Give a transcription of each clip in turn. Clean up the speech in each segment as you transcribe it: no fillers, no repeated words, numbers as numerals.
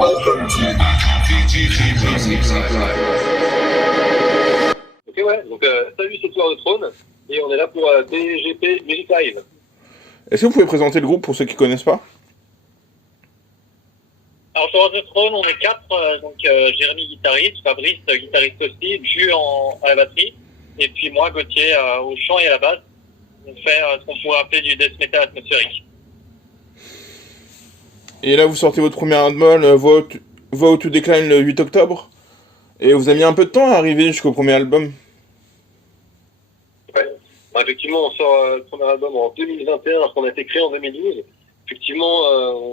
Ok, ouais, donc salut, c'est Tour de Trône, et on est là pour BGP Music Live. Est-ce que vous pouvez présenter le groupe pour ceux qui connaissent pas? Alors sur The Throne, on est quatre, donc Jérémy guitariste, Fabrice guitariste aussi, Ju à la batterie, et puis moi Gauthier au chant et à la basse. On fait ce qu'on pourrait appeler du death metal atmosphérique. Et là, vous sortez votre premier album, Vow to Decline, le 8 octobre. Et vous avez mis un peu de temps à arriver jusqu'au premier album. Ouais. Alors, effectivement, on sort le premier album en 2021, alors qu'on a été créé en 2012. Effectivement,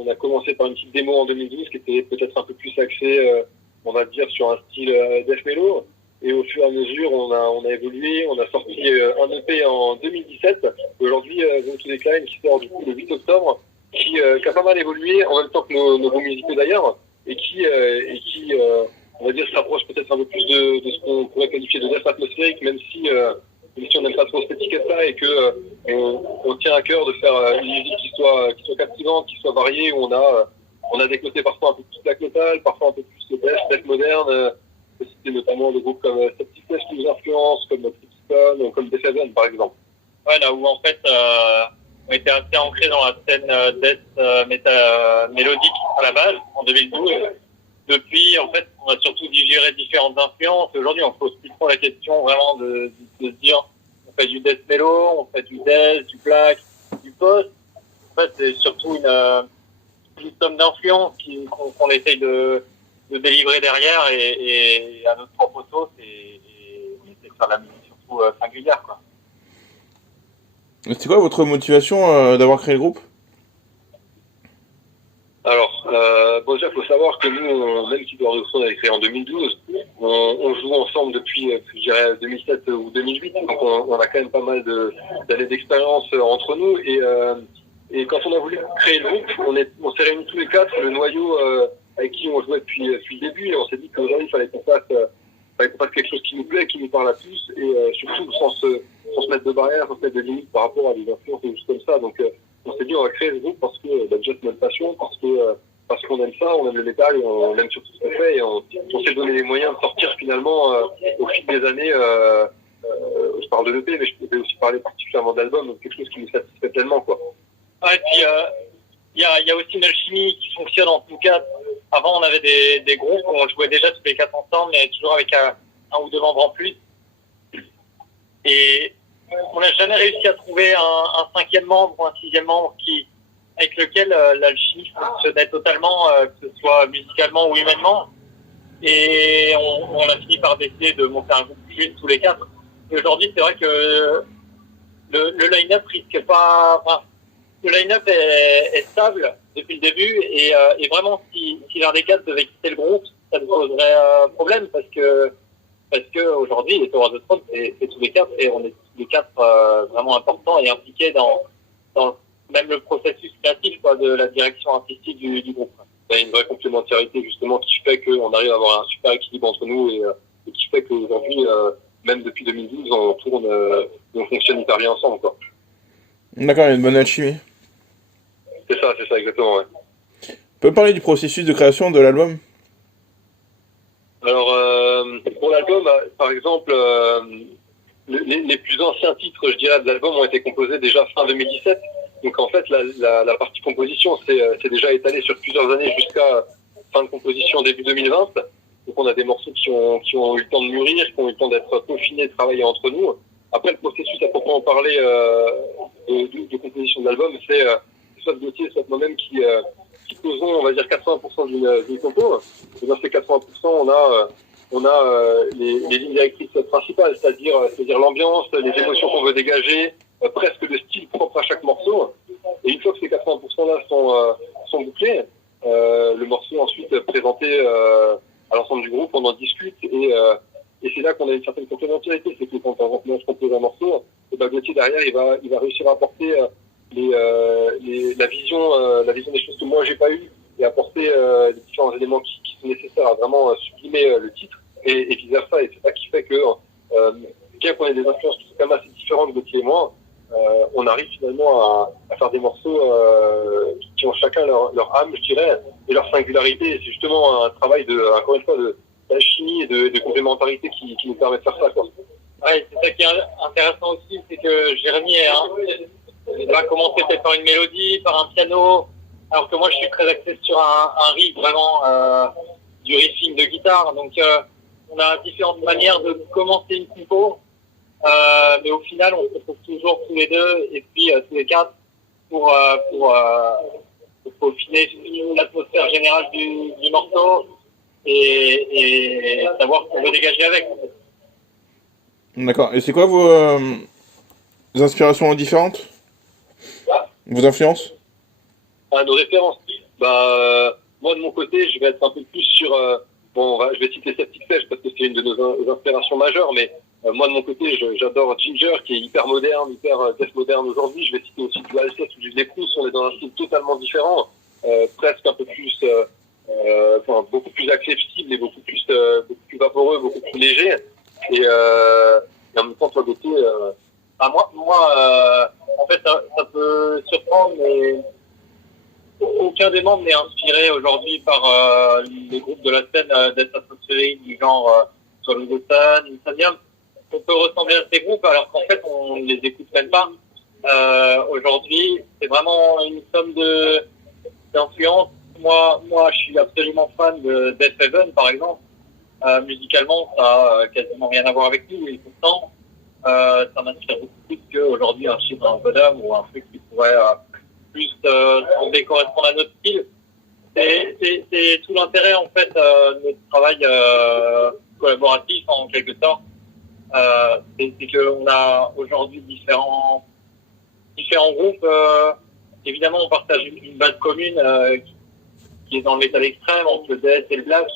on a commencé par une petite démo en 2012 qui était peut-être un peu plus axée, on va dire, sur un style death mellow. Et au fur et à mesure, on a évolué. On a sorti un EP en 2017. Aujourd'hui, Vow to Decline qui sort du coup le 8 octobre, qui a pas mal évolué en même temps que nos groupes musicaux d'ailleurs, et qui on va dire, se rapproche peut-être un peu plus de ce qu'on pourrait qualifier de death atmosphérique, même si on n'aime pas trop cette étiquette-là et que on tient à cœur de faire une musique qui soit captivante, qui soit variée, où on a des côtés parfois un peu plus black metal, parfois un peu plus de death moderne. C'était notamment des groupes comme Septic Flesh qui nous influencent, comme Tripston ou comme Death par exemple. Ouais, là où en fait on était assez ancré dans la scène death metal mélodique à la base en 2012. Depuis, en fait, on a surtout digéré différentes influences. Aujourd'hui, on pose plus trop la question vraiment de se dire on fait du death mellow, on fait du death, du black, du post. En fait, c'est surtout une somme d'influences qu'on essaye de délivrer derrière et à notre propre sauce et on essaie de faire de la musique surtout singulière, quoi. C'est quoi votre motivation d'avoir créé le groupe? Alors, bon, déjà, il faut savoir que nous, même si Tour de Trône a été créé en 2012, on joue ensemble depuis, je dirais, 2007 ou 2008. Donc, on a quand même pas mal d'années d'expérience entre nous. Et quand on a voulu créer le groupe, on s'est réunis tous les quatre, le noyau avec qui on jouait depuis le début. Et on s'est dit qu'aujourd'hui, il fallait qu'on fasse quelque chose qui nous plaît, qui nous parle à tous. Et surtout, sans se mettre de barrières, sans se mettre de limites par rapport à des influences et juste comme ça. Donc, on s'est dit on va créer ce groupe parce que déjà c'est notre passion, parce qu'on aime ça, on aime le métal, et on aime surtout ce qu'on fait et on s'est donné les moyens de sortir finalement au fil des années. Je parle de l'EP, mais je peux aussi parler particulièrement d'album, donc quelque chose qui nous satisfait tellement, quoi. Ouais, et puis il y a aussi une alchimie qui fonctionne en tout cas. Avant on avait des groupes où on jouait déjà tous les quatre ensemble, mais toujours avec un ou deux membres en plus. Et on n'a jamais réussi à trouver un cinquième membre ou un sixième membre avec lequel l'alchimie fonctionnait totalement, que ce soit musicalement ou humainement. Et on a fini par décider de monter un groupe juste tous les quatre. Et aujourd'hui, c'est vrai que le line-up risque pas. Enfin, le line-up est stable depuis le début et vraiment, si l'un des quatre devait quitter le groupe, ça nous poserait problème parce que aujourd'hui, les Tour de Trône, c'est tous les quatre et on est tous les quatre vraiment importants et impliqués dans même le processus créatif, quoi, de la direction artistique du groupe. Il y a une vraie complémentarité justement qui fait qu'on arrive à avoir un super équilibre entre nous et qui fait qu'aujourd'hui, même depuis 2012, on tourne et on fonctionne hyper bien ensemble, quoi. D'accord, il y a une bonne alchimie. C'est ça exactement, ouais. Vous pouvez me parler du processus de création de l'album? Alors, pour l'album, par exemple, les plus anciens titres, je dirais, de l'album ont été composés déjà fin 2017. Donc en fait, la partie composition c'est déjà étalé sur plusieurs années jusqu'à fin de composition début 2020. Donc on a des morceaux qui ont eu le temps de mûrir, qui ont eu le temps d'être peaufinés, travaillés entre nous. Après, le processus à proprement parler de composition de l'album, c'est soit Gauthier, soit moi-même qui posons, on va dire, 80% d'une compo. Et dans ces 80%, on a les lignes directrices principales, c'est-à-dire l'ambiance, les émotions qu'on veut dégager, presque le style propre à chaque morceau. Et une fois que ces 80%-là sont bouclés, le morceau ensuite présenté à l'ensemble du groupe, on en discute et c'est là qu'on a une certaine complémentarité. C'est que quand on compose un morceau, et ben Gauthier derrière il va réussir à apporter la vision des choses que moi j'ai pas eu et apporter les différents éléments qui sont nécessaires à vraiment sublimer le titre et vice versa. Et c'est ça qui fait que bien qu'on ait des influences qui sont quand même assez différentes, Gauthier et moi, on arrive finalement à faire des morceaux qui ont chacun leur âme, je dirais, leur singularité. Et c'est justement un travail encore une fois, d'alchimie et de complémentarité qui nous permet de faire ça, quoi. Ouais, c'est ça qui est intéressant aussi, c'est que Jérémy va commencer peut-être par une mélodie, par un piano, alors que moi je suis très axé sur un riff, vraiment du riffing de guitare. Donc on a différentes manières de commencer une compo, mais au final on se retrouve toujours tous les deux et puis tous les quatre pour peaufiner l'atmosphère générale du morceau et savoir ce qu'on veut dégager avec. D'accord. Et c'est quoi vos inspirations différentes? Vos influences? Nos références. Moi de mon côté, je vais être un peu plus sur. Je vais citer Septic Sage parce que c'est une de nos inspirations majeures, mais moi de mon côté, j'adore Ginger qui est hyper moderne, hyper death moderne aujourd'hui. Je vais citer aussi du Alcest ou du Leprous. On est dans un style totalement différent, presque un peu plus, beaucoup plus accessible et beaucoup plus vaporeux, beaucoup plus léger. Et en même temps, toi, Gauthier, moi, en fait, ça peut surprendre, mais aucun des membres n'est inspiré aujourd'hui par les groupes de la scène death atmosphérique du genre Swallow the Sun, Insomnium. On peut ressembler à ces groupes alors qu'en fait, on ne les écoute même pas. Aujourd'hui, c'est vraiment une somme d'influences. Moi, je suis absolument fan de Death Heaven, par exemple. Musicalement, ça a quasiment rien à voir avec nous, et pourtant, ça m'inspire beaucoup plus qu'aujourd'hui un chiffre d'un Bodum ou un truc qui pourrait plus sembler correspondre à notre style. C'est tout l'intérêt, en fait, de notre travail collaboratif, en quelque sorte. C'est qu'on a aujourd'hui différents groupes. Évidemment, on partage une base commune qui est dans le métal extrême, entre le death et le black.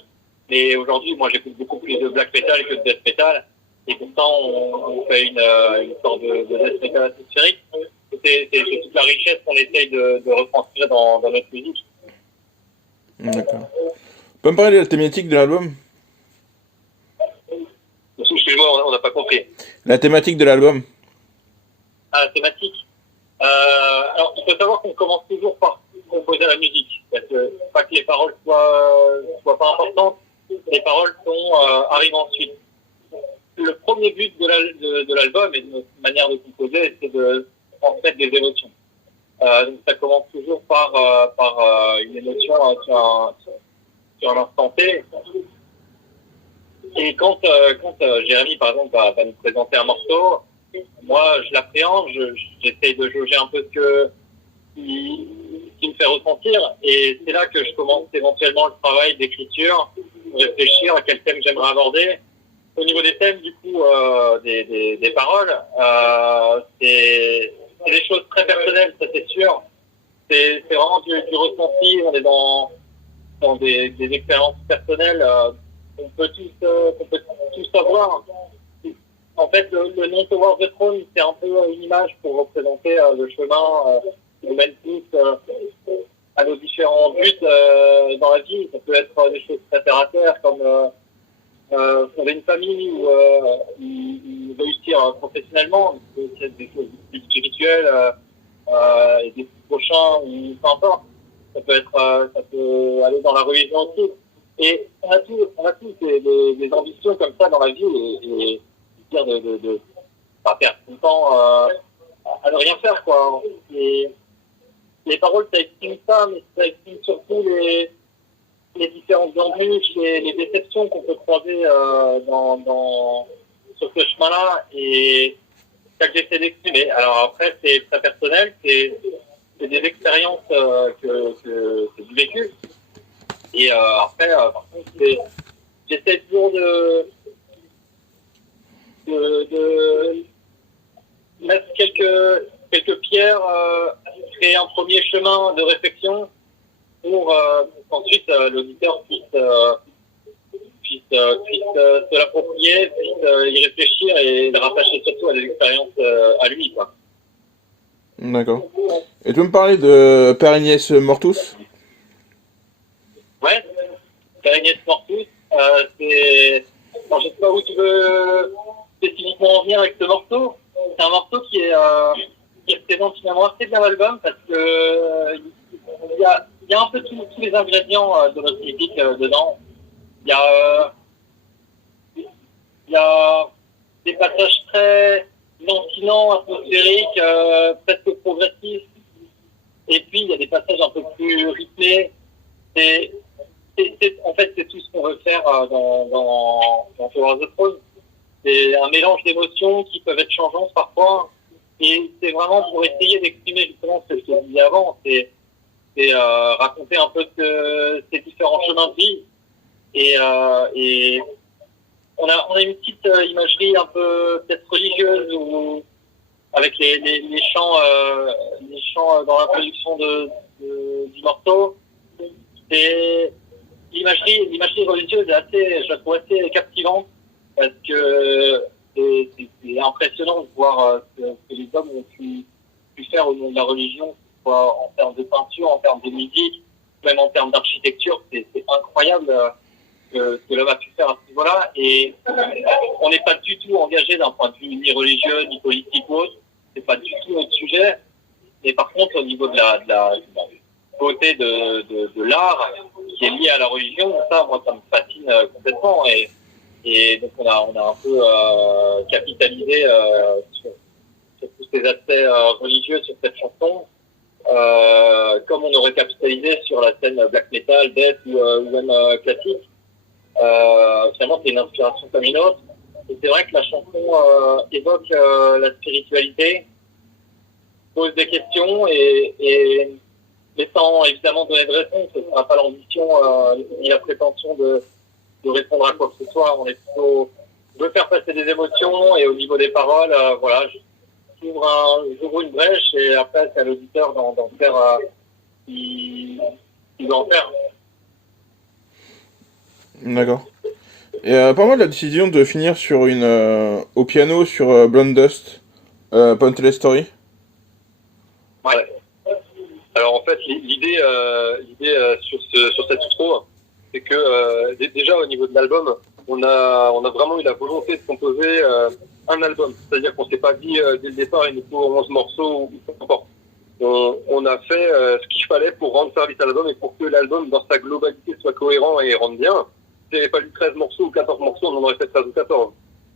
Mais aujourd'hui, moi, j'écoute beaucoup plus de black metal que de death metal. Et pourtant, on fait une sorte de death metal atmosphérique. C'est toute la richesse qu'on essaye de retranscrire dans notre musique. D'accord. Tu peux me parler de la thématique de l'album? Excuse-moi, on n'a pas compris. La thématique de l'album? La thématique. Alors, il faut savoir qu'on commence toujours par composer la musique. Parce que pas que les paroles soient pas importantes, les paroles arrivent ensuite. Le premier but de l'album et de notre manière de composer, c'est de transmettre des émotions. Donc ça commence toujours par une émotion sur un instant T. Et quand Jérémy, par exemple, va nous présenter un morceau, moi, je l'appréhende, j'essaye de jauger un peu ce qui me fait ressentir. Et c'est là que je commence éventuellement le travail d'écriture, réfléchir à quel thème j'aimerais aborder. Au niveau des thèmes, du coup, des paroles, c'est des choses très personnelles, ça c'est sûr. C'est vraiment du ressenti, on est dans des expériences personnelles qu'on peut tous avoir. En fait, le nom Towards the Throne, c'est un peu une image pour représenter le chemin qui nous mène tous à nos différents buts dans la vie. Ça peut être des choses très terre à terre, comme fonder une famille ou réussir professionnellement. Ça peut être des choses plus spirituelles et des prochains ou peu importe. Ça peut aller dans la religion aussi. Et on a tous des ambitions comme ça dans la vie et dire de pas perdre son temps à ne rien faire, quoi. Et les paroles, ça exprime ça, mais ça exprime surtout les différentes embûches, les déceptions qu'on peut croiser sur ce chemin-là, et ça que j'essaie d'exprimer. Alors après, c'est très personnel, c'est des expériences que j'ai vécues. Et après, par contre, j'essaie toujours de mettre quelques pierres, créer un premier chemin de réflexion pour qu'ensuite l'auditeur puisse se l'approprier, puisse y réfléchir et le rattacher surtout à des expériences à lui, quoi. D'accord. Et tu peux me parler de Perennies Mortus? Ouais, Perennies Mortus, c'est... Alors, je sais pas où tu veux spécifiquement en venir avec ce morceau. C'est un morceau qui représente finalement assez bien l'album parce que il y y a un peu tous les ingrédients de notre musique dedans. Il y a des passages très lancinants, atmosphériques, presque progressifs. Et puis, il y a des passages un peu plus rythmés. En fait, c'est tout ce qu'on veut faire dans Tower of the Throne. C'est un mélange d'émotions qui peuvent être changeantes parfois. Et c'est vraiment pour essayer d'exprimer justement ce que je te disais avant. C'est raconter un peu ces différents chemins de vie. Et on a une petite imagerie un peu peut-être religieuse ou avec les chants dans la production du morceau. Et l'imagerie religieuse je la trouve assez captivante parce que c'est impressionnant de voir ce que les hommes ont pu faire au nom de la religion, que ce soit en termes de peinture, en termes de musique, même en termes d'architecture. C'est incroyable ce que l'homme a pu faire à ce niveau-là. Et on n'est pas du tout engagé d'un point de vue ni religieux, ni politique ou autre. C'est pas du tout notre sujet. Mais par contre, au niveau de la beauté de l'art qui est lié à la religion, ça, moi, ça me fascine complètement. Et donc, on a un peu capitalisé sur tous ces aspects religieux sur cette chanson, comme on aurait capitalisé sur la scène black metal, death ou même classique. Finalement, c'est une inspiration comme une autre. Et c'est vrai que la chanson évoque la spiritualité, pose des questions mais sans évidemment donner de réponse. Ce ne sera pas l'ambition ni la prétention de répondre à quoi que ce soit. On veut faire passer des émotions et au niveau des paroles, voilà, j'ouvre une brèche et après c'est à l'auditeur d'en faire il doit en faire. D'accord. Et parle-moi de la décision de finir sur au piano sur Blonde Dust, Pointless Story. Ouais. Alors en fait, l'idée sur cette outro, c'est que déjà au niveau de l'album, on a vraiment eu la volonté de composer un album. C'est-à-dire qu'on s'est pas dit dès le départ il nous faut 11 morceaux ou peu importe. On a fait ce qu'il fallait pour rendre service à l'album et pour que l'album dans sa globalité soit cohérent et rende bien. S'il n'y avait pas eu 13 morceaux ou 14 morceaux, on en aurait fait 13 ou 14.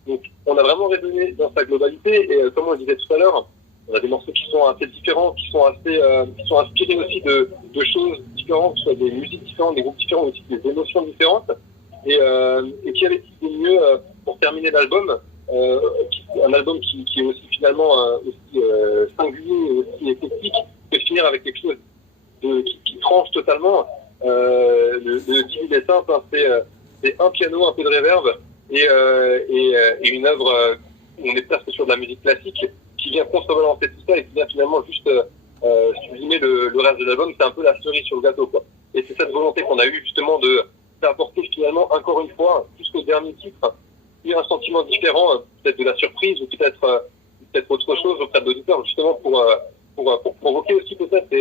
Donc on a vraiment raisonné dans sa globalité et comme on le disait tout à l'heure, on a des morceaux qui sont assez différents, qui sont inspirés aussi de choses différentes, que ce soit des musiques différentes, des groupes différents, aussi des émotions différentes. Et qui avait-il de mieux pour terminer l'album, un album qui est aussi finalement aussi singulier et aussi éclectique, que finir avec quelque chose qui tranche totalement. Le deal est simple, hein, c'est un piano, un peu de reverb et une œuvre où on est presque sur de la musique classique qui vient contrebalancer tout ça et qui vient finalement juste sublimer le reste de l'album. C'est un peu la cerise sur le gâteau, quoi. Et c'est cette volonté qu'on a eue justement d'apporter finalement encore une fois jusqu'au dernier titre un sentiment différent, peut-être de la surprise ou peut-être autre chose auprès de l'auditeur, justement pour provoquer aussi peut-être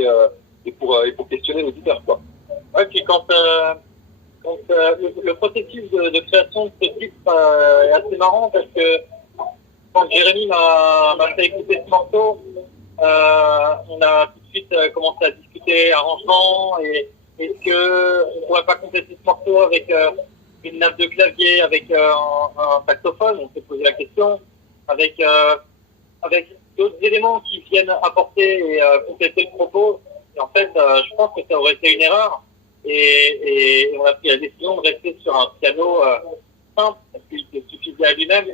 et pour questionner l'auditeur, quoi. Ouais, puis quand le processus de création de ce titre est assez marrant parce que quand Jérémy m'a fait écouter ce morceau, on a tout de suite commencé à discuter arrangement et est-ce que on pourrait pas compléter ce morceau avec une nappe de clavier, avec un saxophone. On s'est posé la question avec d'autres éléments qui viennent apporter et compléter le propos. Et en fait, je pense que ça aurait été une erreur. Et on a pris la décision de rester sur un piano simple, parce qu'il se suffisait à lui-même.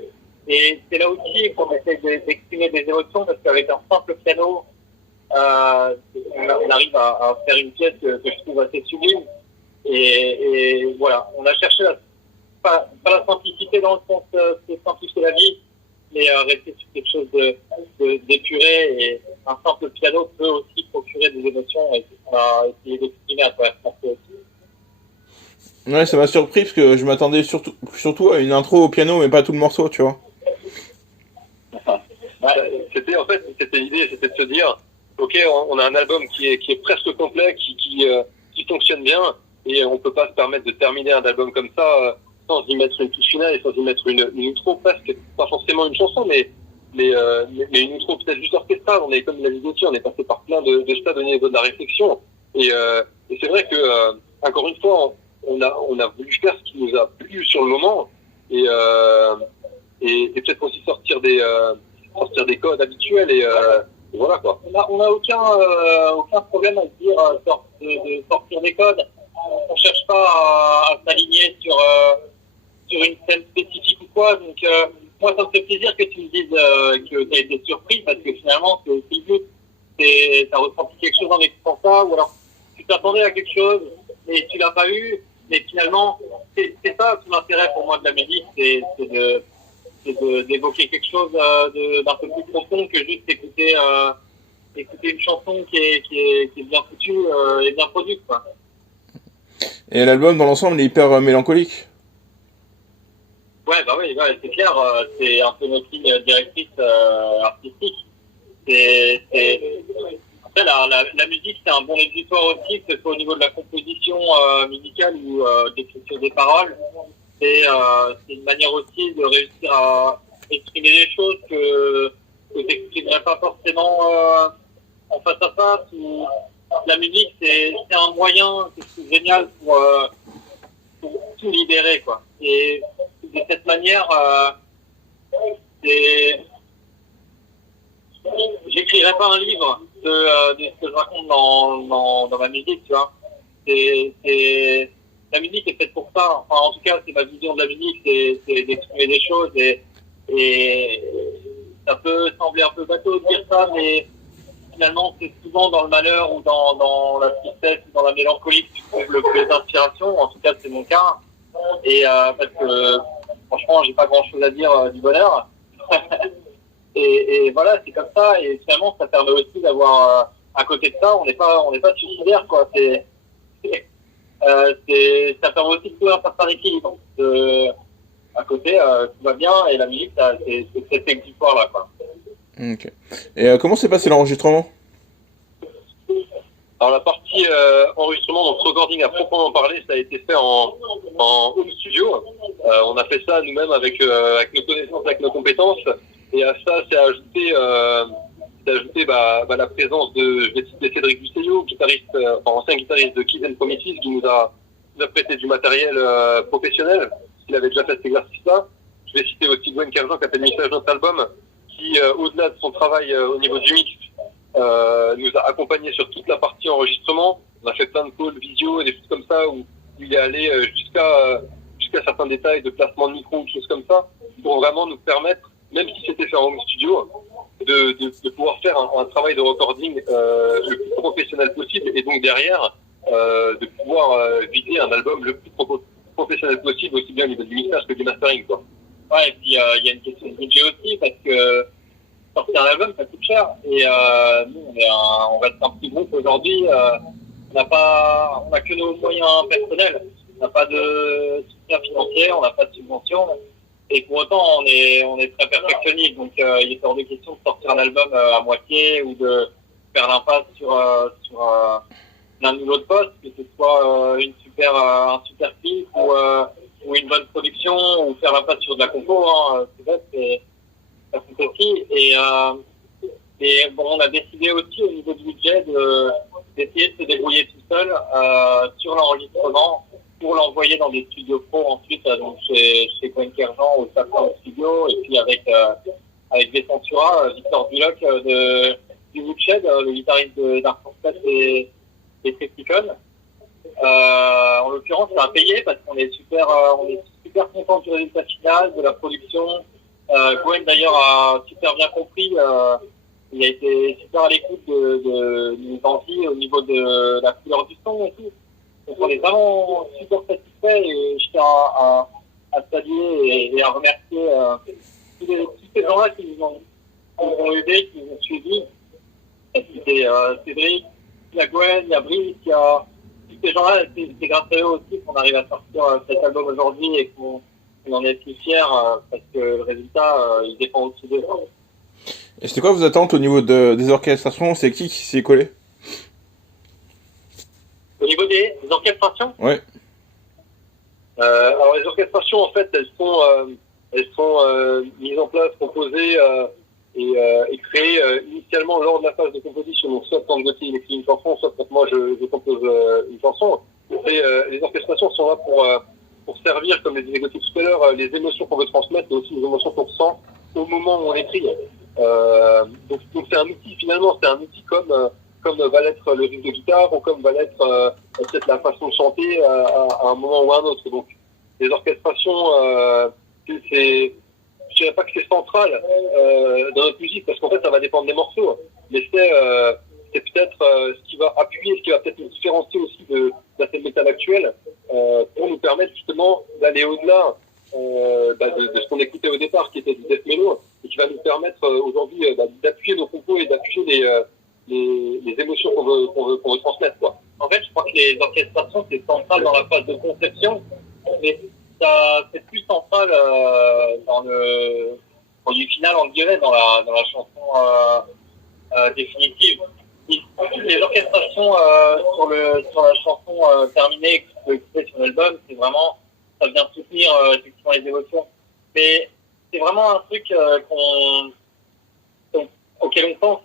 Et c'est là aussi qu'on essaie d'exprimer des émotions, parce qu'avec un simple piano, on arrive à faire une pièce que je trouve assez sublime. Et voilà, on a cherché pas la simplicité dans le sens de simplifier la vie, mais rester sur quelque chose d'épuré. Et un simple piano peut aussi procurer des émotions, et on a essayé d'exprimer à travers ce morceau aussi. Ouais, ça m'a surpris parce que je m'attendais surtout à une intro au piano, mais pas tout le morceau, tu vois. C'était l'idée, c'était de se dire, ok, on a un album qui est presque complet, qui fonctionne bien, et on peut pas se permettre de terminer un album comme ça sans y mettre une touche finale et sans y mettre une outro presque, pas forcément une chanson, mais une outro peut-être juste orchestrale. On est, comme l'a dit aussi, on est passé par plein de stades au niveau de la réflexion, et Et c'est vrai que, encore une fois, on a voulu faire ce qui nous a plu sur le moment et peut-être aussi sortir des codes habituels et voilà quoi. On a aucun problème à se dire de sortir des codes. On cherche pas à s'aligner sur une scène spécifique ou quoi. Donc moi, ça me fait plaisir que tu me dises que tu as été surpris parce que finalement, c'est aussi le but. T'as ressenti quelque chose en écoutant ça, ou alors tu t'attendais à quelque chose et tu l'as pas eu. Mais finalement, c'est ça tout l'intérêt pour moi de la musique, c'est d'évoquer quelque chose d'un peu plus profond que juste écouter une chanson qui est bien foutue et bien produite, quoi. Et l'album, dans l'ensemble, il est hyper mélancolique. Ouais, bah oui, ouais, c'est clair, c'est un peu notre ligne directrice artistique. Après, la musique, c'est un bon exutoire aussi, que ce soit au niveau de la composition musicale ou d'écriture des paroles. C'est une manière aussi de réussir à exprimer des choses que tu n'exprimerais pas forcément en face à face. Ou la musique, c'est un moyen, c'est génial pour tout libérer, quoi. Et de cette manière, j'écrirais pas un livre de ce que je raconte dans ma musique, tu vois. La musique est faite pour ça. Enfin, en tout cas, c'est ma vision de la musique, c'est d'exprimer des choses et ça peut sembler un peu bateau de dire ça, mais finalement, c'est souvent dans le malheur ou dans la tristesse ou dans la mélancolie que tu trouves le plus d'inspiration. En tout cas, c'est mon cas. Et parce que franchement, j'ai pas grand chose à dire du bonheur. Et voilà, c'est comme ça. Et finalement, ça permet aussi d'avoir à côté de ça, on n'est pas suicidaire, quoi. Ça permet aussi de trouver un certain équilibre. À côté, tout va bien et la musique, c'est cet exutoire-là, quoi. Ok. Et comment s'est passé l'enregistrement? Alors la partie enregistrement, donc recording à proprement parler, ça a été fait en home studio. On a fait ça nous-mêmes avec nos connaissances, avec nos compétences. Et à ça, c'est ajouté la présence je vais citer Cédric Busseillot, ancien guitariste de Keys and Promises, qui nous a prêté du matériel professionnel. Il avait déjà fait cet exercice-là. Je vais citer aussi Gwen Kerjean qui a fait le mixage de notre album, qui, au-delà de son travail au niveau du mix, nous a accompagnés sur toute la partie enregistrement. On a fait plein de calls visio et des choses comme ça où il est allé jusqu'à certains détails de placement de micro ou des choses comme ça pour vraiment nous permettre, même si c'était fait en home studio, de pouvoir faire un travail de recording le plus professionnel possible et donc derrière de pouvoir vider un album le plus professionnel possible, aussi bien au niveau du mixage que du mastering, quoi. Ouais, et puis il y a une question de budget aussi parce que sortir un album, ça coûte cher. Et nous, on reste un petit groupe aujourd'hui. On n'a que nos moyens personnels. On n'a pas de soutien financier, on n'a pas de subvention. Et pour autant, on est très perfectionniste. Donc, il est hors de question de sortir un album à moitié ou de faire l'impasse sur l'un ou l'autre poste, que ce soit un super clip ou une bonne production ou faire l'impasse sur de la compo. Hein. Ça coûte aussi. Et bon, on a décidé aussi au niveau du budget d'essayer de se débrouiller tout seul sur l'enregistrement pour l'envoyer dans des studios pro ensuite, donc chez Gwen Kerjean au Safran Studio et puis avec des Censura, Victor Bullock du Woodshed, le guitariste d'Arc et Tripticon. En l'occurrence, c'est impayé parce qu'on est super content du résultat final, de la production. Gwen d'ailleurs a super bien compris. Il a été super à l'écoute de nos envies au niveau de la couleur du son et tout. Donc on est vraiment super satisfait et je tiens à saluer et à remercier tous ces gens-là qui nous ont aidés, qui nous ont suivis. C'était Cédric, il y a Gwen, il y a Brice, il y a tous ces gens-là. C'est grâce à eux aussi qu'on arrive à sortir cet album aujourd'hui et qu'on en est si fiers parce que le résultat, il dépend aussi d'eux. Et c'était quoi vos attentes au niveau des orchestrations? C'est qui s'y est collé? Au niveau des orchestrations? Ouais. Alors les orchestrations, en fait, elles sont mises en place, composées et créé initialement lors de la phase de composition. Donc soit quand Gauthier écrit une chanson, soit quand moi je compose une chanson. Et les orchestrations sont là pour servir, comme le disait Gauthier tout à l'heure, les émotions qu'on veut transmettre, mais aussi les émotions qu'on ressent au moment où on écrit. Donc c'est un outil, finalement, c'est un outil comme va l'être le riff de guitare, ou comme va l'être peut-être la façon de chanter à un moment ou à un autre. Donc les orchestrations, je dirais pas que c'est central dans notre musique, parce qu'en fait ça va dépendre des morceaux, mais c'est peut-être ce qui va appuyer, ce qui va peut-être nous différencier aussi de la scène métal actuelle, pour nous permettre justement d'aller au-delà de ce qu'on écoutait au départ, qui était du death mellow, et qui va nous permettre aujourd'hui d'appuyer nos compos et d'appuyer les émotions qu'on veut transmettre, quoi. En fait, je crois que les orchestrations, c'est central dans la phase de conception, mais c'est plus central dans du final, en guillemets, dans la chanson définitive. Les orchestrations sur la chanson terminée que tu peux écouter sur l'album, c'est vraiment, ça vient soutenir effectivement les émotions. Mais c'est vraiment un truc auquel on pense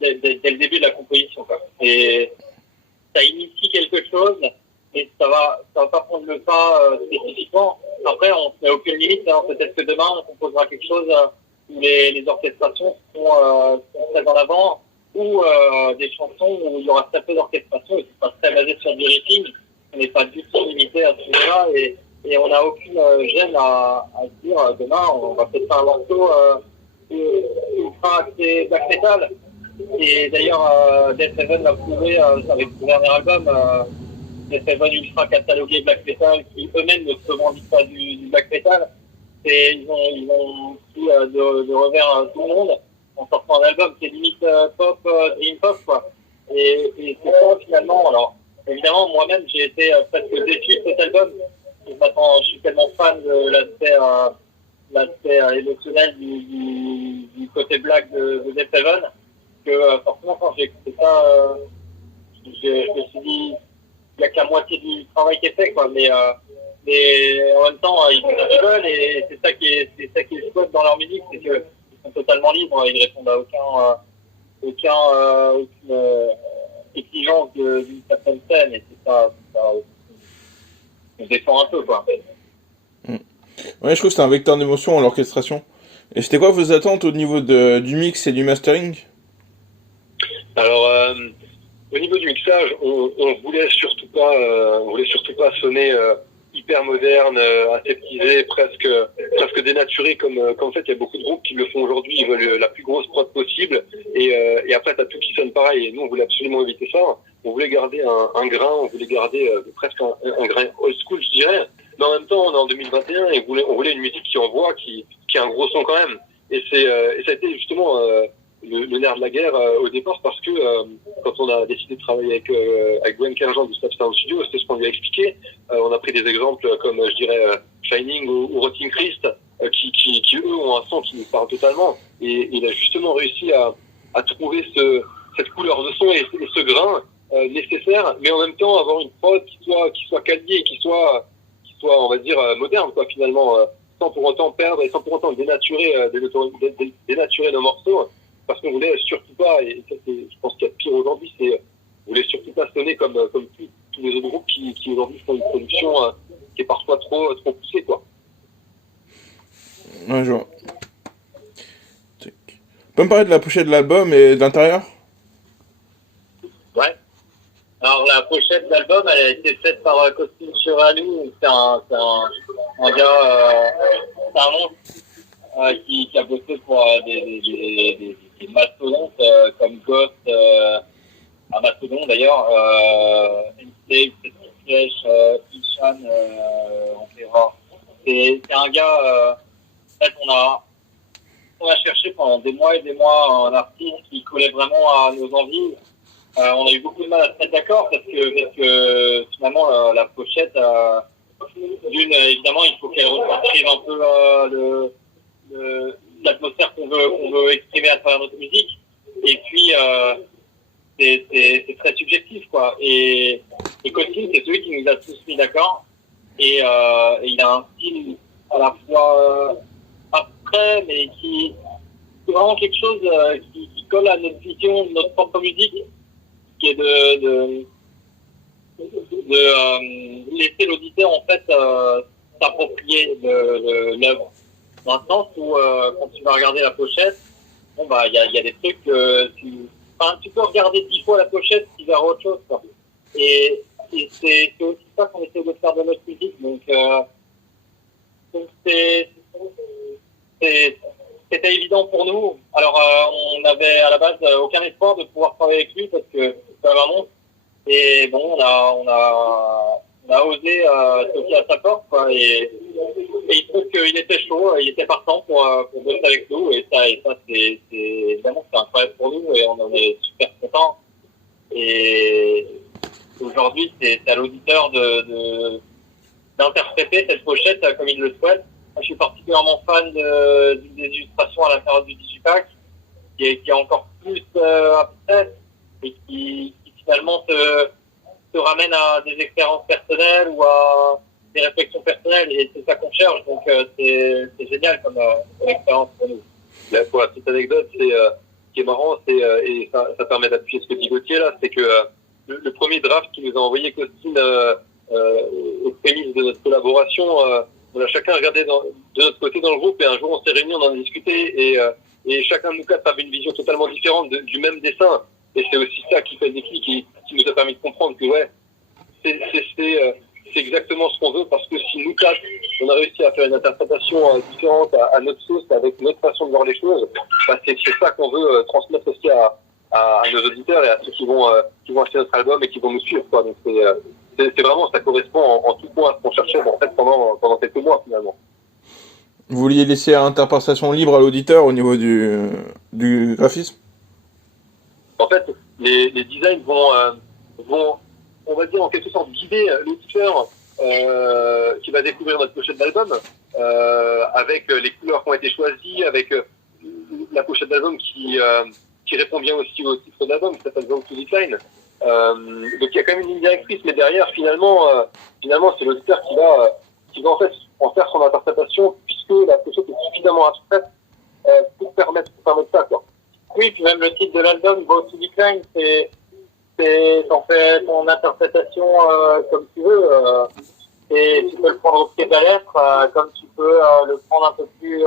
dès le début de la composition, quoi. Et ça initie quelque chose, mais ça va pas prendre le pas spécifiquement. Après, on ne met aucune limite, hein. Peut-être que demain, on composera quelque chose où les orchestrations sont très en avant, ou des chansons où il y aura très peu d'orchestration et qui sera très basé sur du riffing. On n'est pas du tout limité à ce niveau-là, et on n'a aucune gêne à se dire demain, on va peut-être faire un morceau ultra axé black metal. Et d'ailleurs, Death Heaven l'a prouvé avec son dernier album, Death Heaven ultra catalogué black metal, qui eux-mêmes ne se revendiquent pas du black metal. Et ils ont pris de revers tout le monde en sortant un album qui est limite pop, dream pop, quoi. Et c'est ça finalement. Alors évidemment, moi-même j'ai été presque déçu de cet album. Je suis tellement fan de l'aspect émotionnel du côté black de Death Heaven, que forcément quand j'ai écouté ça, je me suis dit il n'y a qu'à moitié du travail qui est fait, quoi. Mais en même temps ils font ce qu'ils veulent, et c'est ça qui est chouette dans leur musique, c'est qu'ils sont totalement libres, ils répondent à aucune exigence d'une certaine scène, et c'est ça on défend un peu, quoi. Ouais, je trouve que c'est un vecteur d'émotion, l'orchestration. Et c'était quoi vos attentes au niveau du mix et du mastering? Alors, au niveau du mixage, on voulait surtout pas sonner hyper moderne, aseptisé, presque dénaturé, comme en fait il y a beaucoup de groupes qui le font aujourd'hui. Ils veulent la plus grosse prod possible, et après t'as tout qui sonne pareil. Et nous on voulait absolument éviter ça. On voulait garder un grain, on voulait garder presque un grain old school, je dirais. Mais en même temps, on est en 2021 et on voulait une musique qui envoie, qui a un gros son quand même. Et ça a été justement le nerf de la guerre au départ, parce que quand on a décidé de travailler avec Gwen Kerjan du Slapstone Studio, c'est ce qu'on lui a expliqué. On a pris des exemples comme je dirais Shining ou Rotting Christ, qui eux ont un son qui nous parle totalement, et il a justement réussi à trouver cette couleur de son et ce grain nécessaire, mais en même temps avoir une prod qui soit qualifiée et qui soit on va dire moderne, quoi, finalement, sans pour autant perdre et sans pour autant dénaturer nos morceaux, parce qu'on voulait surtout pas, et ça c'est, je pense qu'il y a de pire aujourd'hui, c'est on voulait surtout pas sonner comme tous les autres groupes qui aujourd'hui font une production qui est parfois trop poussée, quoi. Ouais, je vois. Tu peux me parler de la pochette de l'album et de l'intérieur? Ouais. Alors la pochette de l'album, elle a été faite par Costume Chevalier. C'est un gars, c'est un monstre qui a bossé pour des mastodontes comme Ghost, un mastodon d'ailleurs, Enslave, Flèche, Ishan, Emperor. C'est un gars, en fait, on a cherché pendant des mois et des mois un artiste qui collait vraiment à nos envies. On a eu beaucoup de mal à se mettre d'accord parce que finalement la pochette, évidemment il faut qu'elle retranscrive un peu l'atmosphère qu'on veut exprimer à travers notre musique, et puis c'est très subjectif, quoi. Et Cotin, c'est celui qui nous a tous mis d'accord, et il a un style à la fois abstrait mais qui c'est vraiment quelque chose qui colle à notre vision de notre propre musique, qui est de laisser l'auditeur en fait s'approprier de l'œuvre. Dans le sens où quand tu vas regarder la pochette, bon bah il y a des trucs tu peux regarder 10 fois la pochette qui vers autre chose quoi. Et c'est aussi ça qu'on essaie de faire de notre musique. Donc c'était évident pour nous. Alors on avait à la base aucun espoir de pouvoir travailler avec lui parce que c'est un monstre. Et bon, on a osé toquer à sa porte, quoi, et il trouve qu'il était chaud, il était partant pour bosser avec nous, et ça c'est évidemment c'est incroyable pour nous, et on en est super contents. Et aujourd'hui, c'est à l'auditeur d'interpréter cette pochette comme il le souhaite. Moi, je suis particulièrement fan d'une des illustrations à l'intérieur du Digipack, qui est encore plus abstraite, et qui finalement te ramène à des expériences personnelles ou à des réflexions personnelles, et c'est ça qu'on cherche, donc c'est génial comme expérience pour nous. Là, pour la petite anecdote, ce qui est marrant, et ça permet d'appuyer ce que dit Gauthier là, c'est que le premier draft qui nous a envoyé Costine aux prémices de notre collaboration, on a chacun regardé de notre côté dans le groupe, et un jour on s'est réunis, on en a discuté, et chacun de nous quatre avait une vision totalement différente du même dessin. Et c'est aussi ça qui fait le déclic, qui nous a permis de comprendre que ouais, c'est exactement ce qu'on veut, parce que si nous quatre, on a réussi à faire une interprétation différente à notre sauce, avec notre façon de voir les choses, bah c'est ça qu'on veut transmettre aussi à nos auditeurs et à ceux qui vont acheter notre album et qui vont nous suivre, quoi. Donc c'est vraiment, ça correspond en tout point à ce qu'on cherchait en fait pendant quelques mois finalement. Vous vouliez laisser interprétation libre à l'auditeur au niveau du graphisme? En fait, les designs vont, on va dire, en quelque sorte guider l'auditeur qui va découvrir notre pochette d'album avec les couleurs qui ont été choisies, avec la pochette d'album qui répond bien aussi au titre d'album qui s'appelle Vow to Decline. Donc il y a quand même une ligne directrice, mais derrière, finalement c'est l'auditeur qui va en fait en faire son interprétation, puisque la pochette est suffisamment abstraite pour permettre ça, quoi. Oui, puis même le titre de l'album, Vow to Decline, t'en fais ton interprétation comme tu veux. Et tu peux le prendre au pied de la lettre, comme tu peux le prendre un peu plus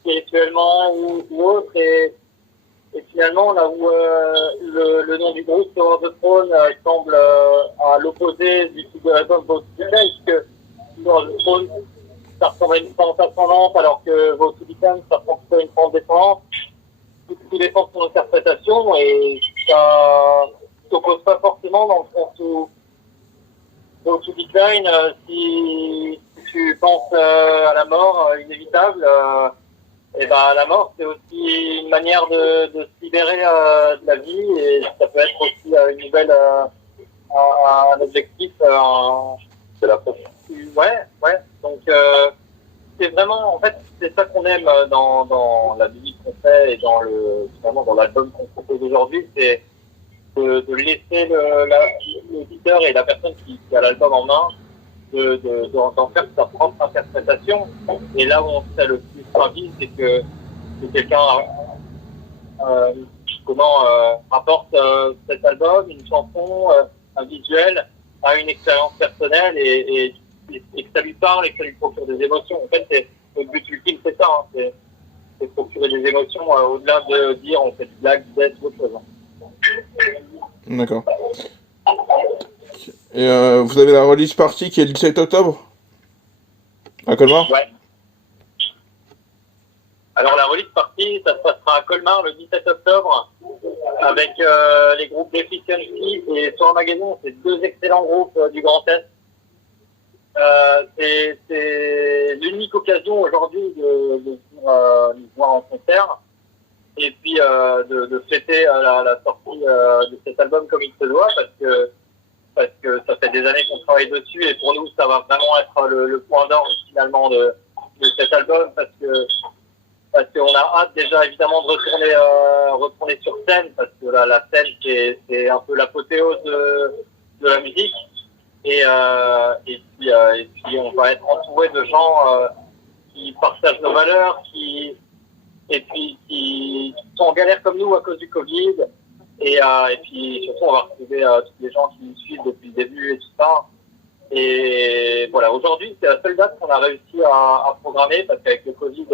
spirituellement ou autre. Et finalement, là où le nom du groupe, Tower of the Throne, semble à l'opposé du titre de l'album Vow to Decline, puisque Tower of the Throne, ça ressemble à une pente ascendante, alors que Vow to Decline, ça ressemble plutôt à une pente descendante. Tout dépend de son interprétation, et ça s'oppose pas forcément dans le sens où Vow to Decline, si tu penses à la mort inévitable, et ben la mort c'est aussi une manière de se libérer de la vie, et ça peut être aussi une nouvelle un objectif de la prochaine. Ouais, donc c'est vraiment, en fait, c'est ça qu'on aime dans la musique qu'on fait et finalement dans l'album qu'on propose aujourd'hui, c'est de laisser l'auditeur et la personne qui a l'album en main d'en faire sa propre interprétation. Et là où on se fait le plus ravi, c'est que quelqu'un rapporte cet album, une chanson, un visuel, à une expérience personnelle et que ça lui parle et que ça lui procure des émotions. En fait, le but ultime, c'est ça, hein, c'est procurer des émotions au-delà de dire on fait du blague, du death ou autre chose. D'accord. Et vous avez la release party qui est le 17 octobre à Colmar? Ouais. Alors la release party, ça se passera à Colmar le 17 octobre avec les groupes Deficiency et Soir Magasin. C'est deux excellents groupes du Grand Est. C'est l'unique occasion aujourd'hui de nous voir en concert et puis de fêter la sortie de cet album comme il se doit, parce que ça fait des années qu'on travaille dessus, et pour nous ça va vraiment être le point d'orgue finalement de cet album, parce qu'on a hâte déjà évidemment de retourner sur scène, parce que la scène c'est un peu l'apothéose de la musique. Et puis on va être entouré de gens qui partagent nos valeurs, qui et puis qui sont en galère comme nous à cause du Covid. Et puis surtout, on va retrouver tous les gens qui nous suivent depuis le début et tout ça. Et voilà, aujourd'hui, c'est la seule date qu'on a réussi à programmer parce qu'avec le Covid,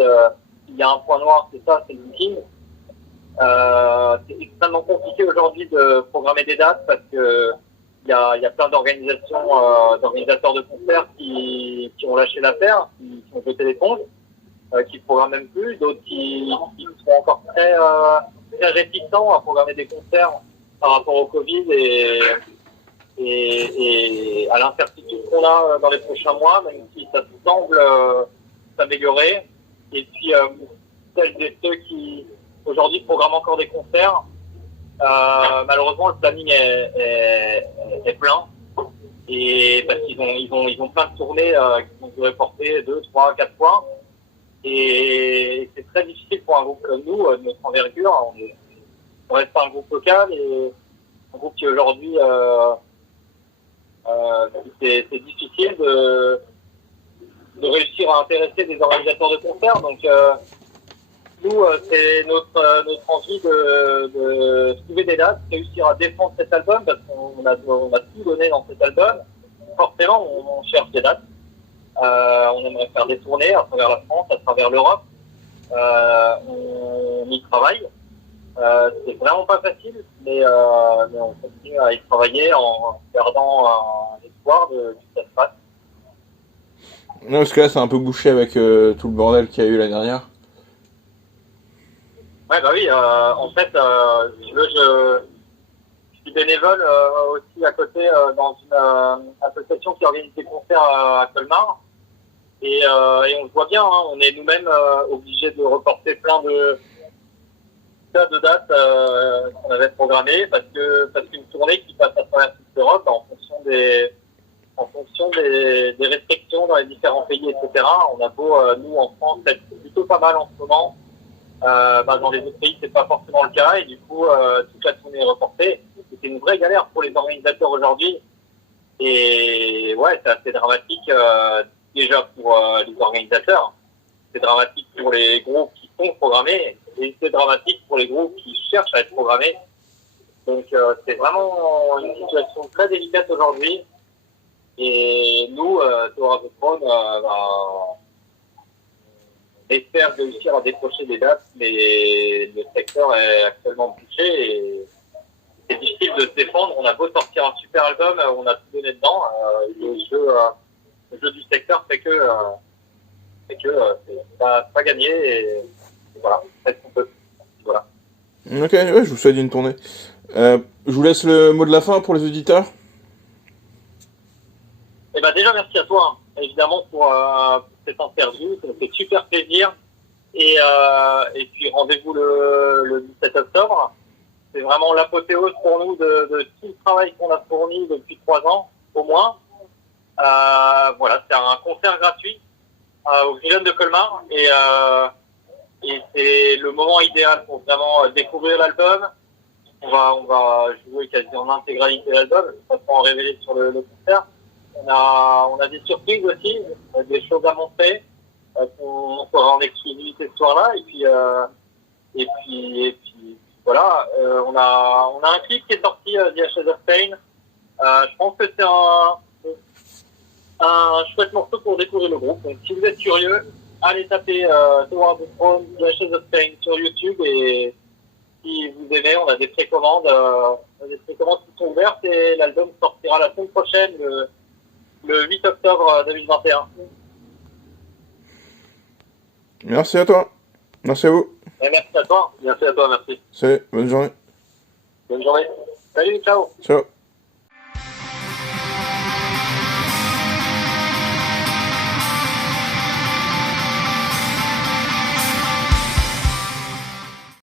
il y a un point noir, c'est ça, c'est le booking. C'est extrêmement compliqué aujourd'hui de programmer des dates parce que il y a plein d'organisateurs de concerts qui ont lâché l'affaire, qui ont jeté l'éponge, qui programment même plus, d'autres qui sont encore très réticents à programmer des concerts par rapport au Covid et à l'incertitude qu'on a dans les prochains mois, même si ça semble s'améliorer. Et puis celles et ceux qui aujourd'hui programment encore des concerts, malheureusement le planning est plein, et parce qu'ils ont plein de tournées qui vont se reporter 2, 3, 4 fois, et c'est très difficile pour un groupe comme nous de notre envergure. On reste pas un groupe local et un groupe qui aujourd'hui c'est difficile de réussir à intéresser des organisateurs de concerts. Donc nous, c'est notre envie de trouver des dates, réussir à défendre cet album, parce qu'on a tout donné dans cet album. Forcément, on cherche des dates. On aimerait faire des tournées à travers la France, à travers l'Europe. On y travaille. C'est vraiment pas facile, mais on continue à y travailler en gardant l'espoir que ça se passe. Non, parce que là, c'est un peu bouché avec tout le bordel qu'il y a eu l'année dernière. Ouais, bah oui, en fait, je suis bénévole aussi à côté dans une association qui organise des concerts à Colmar. Et on le voit bien, hein, on est nous-mêmes obligés de reporter plein de dates qu'on avait programmées parce qu'une tournée qui passe à travers toute l'Europe, en fonction des restrictions dans les différents pays, etc. On a beau, nous, en France, être plutôt pas mal en ce moment. Dans les autres pays, c'est pas forcément le cas, et du coup, toute la tournée est reportée. C'est une vraie galère pour les organisateurs aujourd'hui. Et ouais, c'est assez dramatique déjà pour les organisateurs. C'est dramatique pour les groupes qui sont programmés, et c'est dramatique pour les groupes qui cherchent à être programmés. Donc c'est vraiment une situation très délicate aujourd'hui. Et nous, Tour of the Throne, on espère réussir à décrocher des dates, mais le secteur est actuellement bouché et c'est difficile de se défendre. On a beau sortir un super album, on a tout donné dedans. Le jeu du secteur fait que c'est pas gagné, et voilà, peut-être qu'on peut. Voilà. Ok, ouais, je vous souhaite une tournée. Je vous laisse le mot de la fin pour les auditeurs. Eh ben déjà, merci à toi, hein, évidemment, pour cette interview. Ça nous fait super plaisir. Et puis, rendez-vous le 17 octobre. C'est vraiment l'apothéose pour nous de tout le travail qu'on a fourni depuis 3 ans, au moins. Voilà, c'est un concert gratuit au Villaine de Colmar. Et c'est le moment idéal pour vraiment découvrir l'album. On va jouer quasi en intégralité l'album. Je ne vais pas en révéler sur le concert. On a des surprises aussi, des choses à montrer qu'on fera en exclusivité ce soir-là. Et puis voilà, on a un clip qui est sorti The Ashes of Pain. Je pense que c'est un chouette morceau pour découvrir le groupe. Donc si vous êtes curieux, allez taper Tour of the Throne, The Ashes of Pain sur YouTube, et si vous aimez, on a des précommandes. Qui sont ouvertes, et l'album sortira la semaine prochaine, le 8 octobre 2021. Merci à toi. Merci à vous. Et merci à toi. Merci à toi, merci. Salut, bonne journée. Bonne journée. Salut, ciao. Ciao.